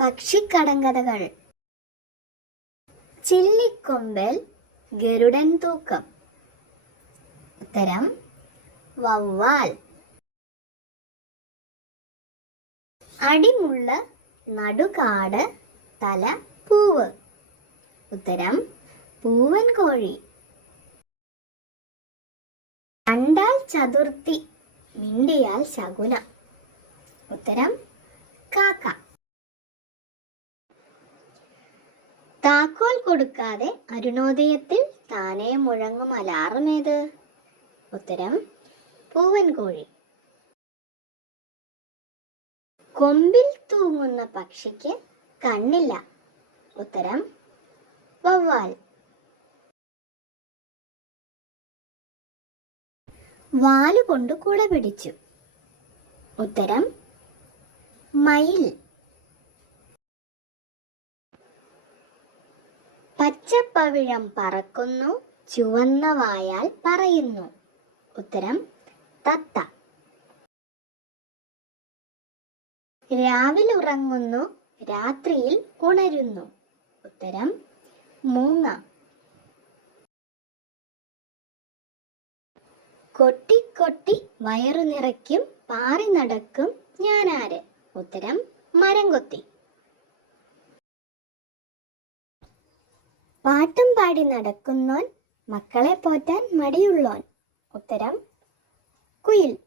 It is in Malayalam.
പക്ഷിക്കടങ്കഥകൾ. ചില്ലിക്കൊമ്പൽ ഗരുഡൻ തൂക്കം. ഉത്തരം വവ്വാൽ. അടിമുള്ള നടുകാട് തല പൂവ്. ഉത്തരം പൂവൻ കോഴി. കണ്ടാൽ ചതുർത്ഥി മിണ്ടിയാൽ ശകുനം. ഉത്തരം കാക്ക. താക്കോൽ കൊടുക്കാതെ അരുണോദയത്തിൽ താനെ മുഴങ്ങും അലാറം ഏത്? ഉത്തരം പൂവൻ കോഴി. കൊമ്പിൽ തൂങ്ങുന്ന പക്ഷിക്ക് കണ്ണില്ല. ഉത്തരം വവ്വാൽ. വാലുകൊണ്ട് കുട പിടിച്ചു. ഉത്തരം മയിൽ. പച്ചപ്പവിഴം പറക്കുന്നു, ചുവന്ന വായാൽ പറയുന്നു. ഉത്തരം തത്ത. രാവിലെ ഉറങ്ങുന്നു, രാത്രിയിൽ ഉണരുന്നു. ഉത്തരം മൂങ്ങ. കൊട്ടിക്കൊട്ടി വയറു നിറയ്ക്കും, പാറി നടക്കും ഞാനാര്? ഉത്തരം മരം കൊത്തി. പാട്ടും പാടി നടക്കുന്നോൻ, മക്കളെ പോറ്റാൻ മടിയുള്ളോൻ. ഉത്തരം കുയിൽ.